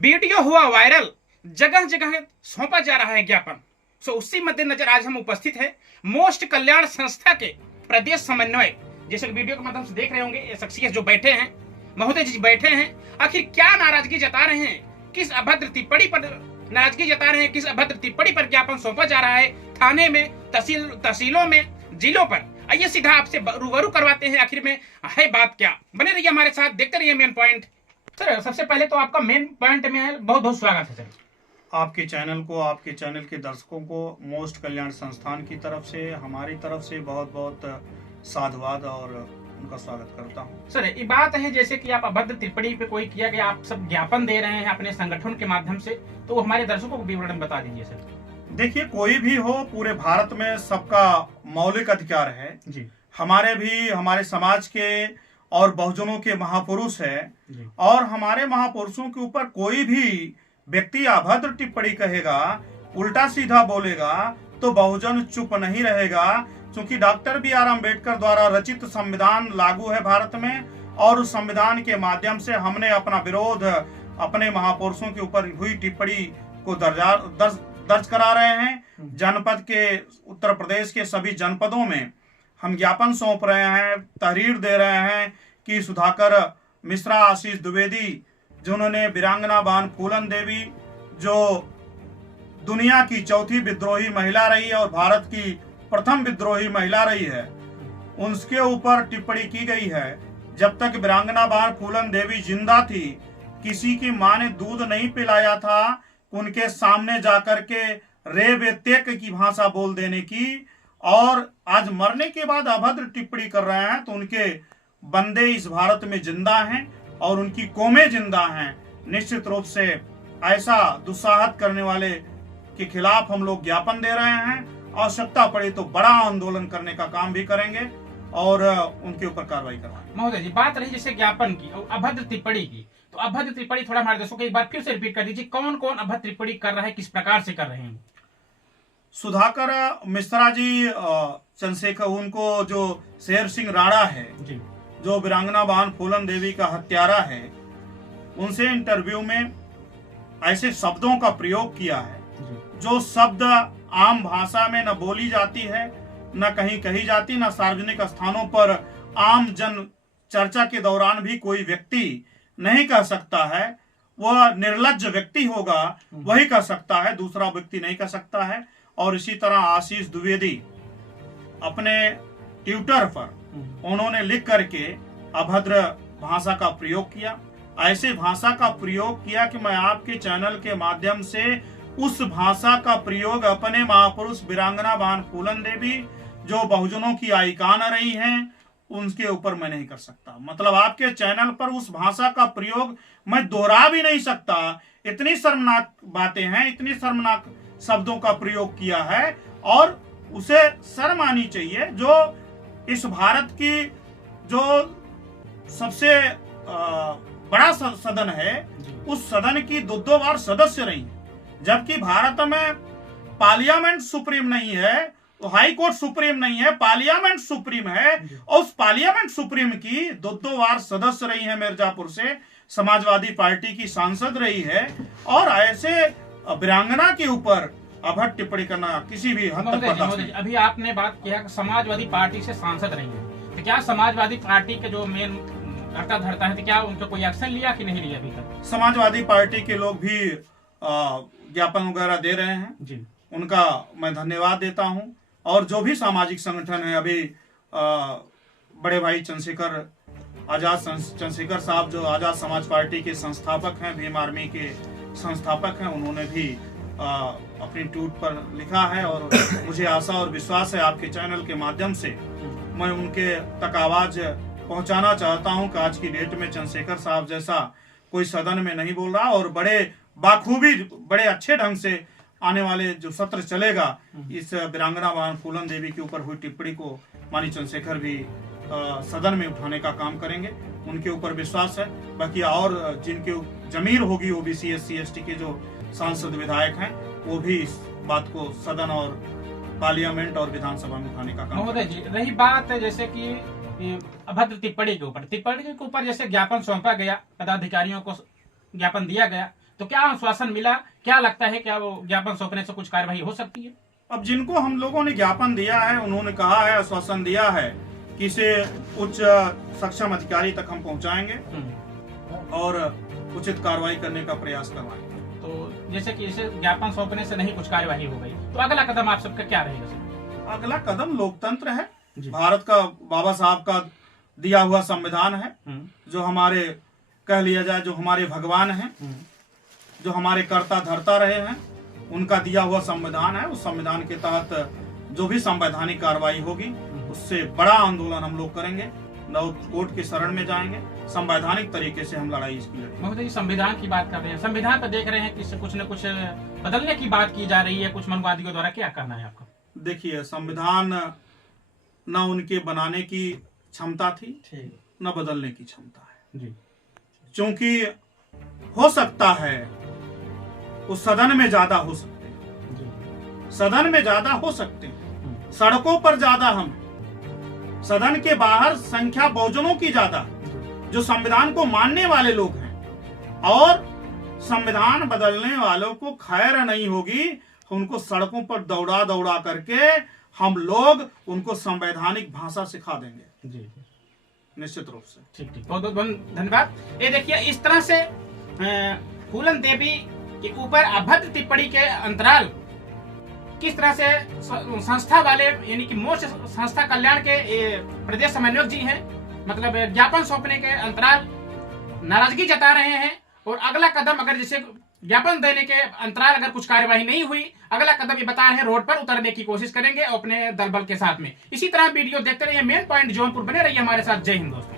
Video हुआ viral, जगह जगह सौंपा जा रहा है ज्ञापन। सो उसी मद्देनजर आज हम उपस्थित हैं मोस्ट कल्याण संस्था के प्रदेश समन्वय, जैसे वीडियो के माध्यम से देख रहे होंगे ये शख्सियत जो बैठे हैं, महोदय जी बैठे हैं। आखिर क्या नाराजगी जता रहे हैं, किस अभद्र टिप्पणी पर नाराजगी जता रहे हैं, किस अभद्र टिप्पणी पर ज्ञापन सौंपा जा रहा है थाने में, तहसीलों में, जिलों पर। आइए सीधा आपसे रूबरू करवाते हैं आखिर में है बात क्या। बने रहिए हमारे साथ, देखते रहिए मेन पॉइंट। सर सबसे पहले तो आपका मेन पॉइंट में है, बहुत बहुत स्वागत है सर। आपके चैनल को, आपके चैनल के दर्शकों को मोस्ट कल्याण संस्थान की तरफ से, हमारी तरफ से बहुत बहुत साधुवाद और उनका स्वागत करता हूं। सर ये बात है जैसे कि आप अभद्र टिप्पणी पे कोई किया गया, आप सब ज्ञापन दे रहे हैं अपने संगठन के माध्यम से, तो हमारे दर्शकों को विवरण बता दीजिए सर। देखिए, कोई भी हो, पूरे भारत में सबका मौलिक अधिकार है जी। हमारे समाज के और बहुजनों के महापुरुष है, और हमारे महापुरुषों के ऊपर कोई भी व्यक्ति अभद्र टिप्पणी कहेगा, उल्टा सीधा बोलेगा, तो बहुजन चुप नहीं रहेगा। क्योंकि डॉक्टर बी.आर. अम्बेडकर द्वारा रचित संविधान लागू है भारत में, और उस संविधान के माध्यम से हमने अपना विरोध अपने महापुरुषों के ऊपर हुई टिप्पणी को दर्ज करा रहे हैं। जनपद के, उत्तर प्रदेश के सभी जनपदों में हम ज्ञापन सौंप रहे हैं, तहरीर दे रहे हैं कि सुधाकर मिश्रा, आशीष द्विवेदी, जिन्होंने वीरांगना बहन फूलन देवी, जो दुनिया की चौथी विद्रोही महिला रही है और भारत की प्रथम विद्रोही महिला रही है, उनके ऊपर टिप्पणी की गई है। जब तक वीरांगना बहन फूलन देवी जिंदा थी, किसी की मां ने दूध नहीं पिलाया था उनके सामने जाकर के रे वे तेक की भाषा बोल देने की, और आज मरने के बाद अभद्र टिप्पणी कर रहे हैं। तो उनके बंदे इस भारत में जिंदा हैं और उनकी कौमें जिंदा हैं। निश्चित रूप से ऐसा दुस्साहत करने वाले के खिलाफ हम लोग ज्ञापन दे रहे हैं। आवश्यकता पड़ी तो बड़ा आंदोलन करने का काम भी करेंगे और उनके ऊपर कार्रवाई करवाएंगे। महोदय जी, बात रही जैसे ज्ञापन की और अभद्र टिप्पणी की, तो अभद्र टिप्पणी थोड़ा हमारे दर्शकों को एक बार फिर से रिपीट कर दीजिए, कौन कौन अभद्र टिप्पणी कर रहा है, किस प्रकार से कर रहे हैं? सुधाकर मिश्रा जी, चंद्रशेखर, उनको जो शेर सिंह राणा है जी, जो वीरांगना बहन फूलन देवी का हत्यारा है, उनसे इंटरव्यू में ऐसे शब्दों का प्रयोग किया है जो शब्द आम भाषा में न बोली जाती है, न कहीं कही जाती, न सार्वजनिक स्थानों पर आम जन चर्चा के दौरान भी कोई व्यक्ति नहीं कह सकता है। वह निर्लज्ज व्यक्ति होगा वही कह सकता है, दूसरा व्यक्ति नहीं कह सकता है। और इसी तरह आशीष द्विवेदी अपने ट्विटर पर उन्होंने लिख करके अभद्र भाषा का प्रयोग किया। ऐसे भाषा का प्रयोग किया कि मैं आपके चैनल के माध्यम से उस भाषा का प्रयोग अपने महापुरुष वीरांगना बहन फूलन देवी, जो बहुजनों की आइकान रही हैं, उनके ऊपर मैं नहीं कर सकता। मतलब आपके चैनल पर उस भाषा का प्रयोग मैं दोहरा भी नहीं सकता। इतनी शर्मनाक बातें हैं, इतनी शर्मनाक शब्दों का प्रयोग किया है, और उसे शर्म आनी चाहिए। जो इस भारत की जो सबसे बड़ा सदन है, उस सदन की दो बार सदस्य रही, जबकि भारत में पार्लियामेंट सुप्रीम नहीं है, तो हाई कोर्ट सुप्रीम नहीं है, पार्लियामेंट सुप्रीम है। और उस पार्लियामेंट सुप्रीम की दो बार सदस्य रही है, मिर्जापुर से समाजवादी पार्टी की सांसद रही है। और ऐसे वीरांगना के ऊपर अभद्र टिप्पणी करना किसी भी हद तक बर्दाश्त नहीं। अभी आपने बात किया समाजवादी पार्टी से सांसद रही है, तो क्या समाजवादी पार्टी के जो मेन करता धरता है, तो क्या उनका कोई एक्शन लिया कि नहीं लिया अभी तक? समाजवादी पार्टी के लोग भी ज्ञापन वगैरह दे रहे हैं जी, उनका मैं धन्यवाद देता हूं। और जो भी सामाजिक संगठन है, अभी बड़े भाई चंद्रशेखर साहब, जो आजाद समाज पार्टी के संस्थापक हैं, भीम आर्मी के संस्थापक हैं, उन्होंने भी अपनी ट्वीट पर लिखा है। और मुझे आशा और विश्वास है आपके चैनल के माध्यम से मैं उनके तक आवाज पहुंचाना चाहता हूं कि आज की डेट में चंद्रशेखर साहब जैसा कोई सदन में नहीं बोल रहा, और बड़े बाखूबी, बड़े अच्छे ढंग से आने वाले जो सत्र चलेगा, इस वीरांगना बहन फूलन देवी के ऊपर हुई टिप्पणी को माननीय चंद्रशेखर भी सदन में उठाने का काम करेंगे। उनके ऊपर विश्वास है। बाकी और जिनके जमीर होगी, ओबीसी, एससी, एसटी के जो सांसद विधायक हैं, वो भी इस बात को सदन और पार्लियामेंट और विधानसभा में उठाने का काम। महोदय जी, रही बात जैसे कि अभद्र टिप्पणी के ऊपर जैसे ज्ञापन सौंपा गया, पदाधिकारियों को ज्ञापन दिया गया, तो क्या आश्वासन मिला, क्या लगता है, क्या वो ज्ञापन सौंपने से कुछ कार्यवाही हो सकती है? अब जिनको हम लोगों ने ज्ञापन दिया है, उन्होंने कहा है, आश्वासन दिया है कि इसे उच्च सक्षम अधिकारी तक हम पहुंचाएंगे और उचित कार्रवाई करने का प्रयास करवाएंगे। तो जैसे कि इसे ज्ञापन सौंपने से नहीं कुछ कार्यवाही हो गई, तो अगला कदम आप सबका क्या रहेगा सर? अगला कदम लोकतंत्र है, जी। भारत का बाबा साहब का दिया हुआ संविधान है, जो हमारे कह लिया जाए जो हमारे भगवान हैं, जो हमारे कर्ता धर्ता रहे हैं, उनका दिया हुआ संविधान है। उस संविधान के तहत जो भी संवैधानिक कार्रवाई होगी उससे बड़ा आंदोलन हम लोग करेंगे, कोर्ट की शरण में जाएंगे, संवैधानिक तरीके से हम लड़ाई इसकी लड़ेंगे। महोदय जी, संविधान की बात कर रहे हैं, संविधान पर देख रहे हैं कि इससे कुछ न कुछ बदलने की बात की जा रही है कुछ मनवादियों द्वारा, क्या कहना है आपका? देखिए, संविधान न उनके बनाने की क्षमता थी न बदलने की क्षमता है जी। क्योंकि हो सकता है उस सदन में ज्यादा हो सकते हैं जी। सदन में ज्यादा हो सकते हैं, सड़कों पर ज्यादा हम, सदन के बाहर संख्या बहुजनों की ज्यादा जो संविधान को मानने वाले लोग हैं, और संविधान बदलने वालों को खैर नहीं होगी, उनको सड़कों पर दौड़ा दौड़ा करके हम लोग उनको संवैधानिक भाषा सिखा देंगे। जी निश्चित रूप से। ठीक ठीक, बहुत बहुत धन्यवाद। ये देखिए, इस तरह से फूलन देवी के ऊपर अभद्र टिप्पणी के अंतराल किस तरह से संस्था वाले, यानी कि मोर्च संस्था कल्याण के प्रदेश समन्वयक जी हैं, मतलब ज्ञापन सौंपने के अंतराल नाराजगी जता रहे हैं, और अगला कदम अगर जैसे ज्ञापन देने के अंतराल अगर कुछ कार्यवाही नहीं हुई, अगला कदम ये बता रहे हैं रोड पर उतरने की कोशिश करेंगे अपने दल बल के साथ में। इसी तरह वीडियो देखते रहिए मेन पॉइंट जौनपुर, बने रहिए हमारे साथ। जय हिंद दोस्तों।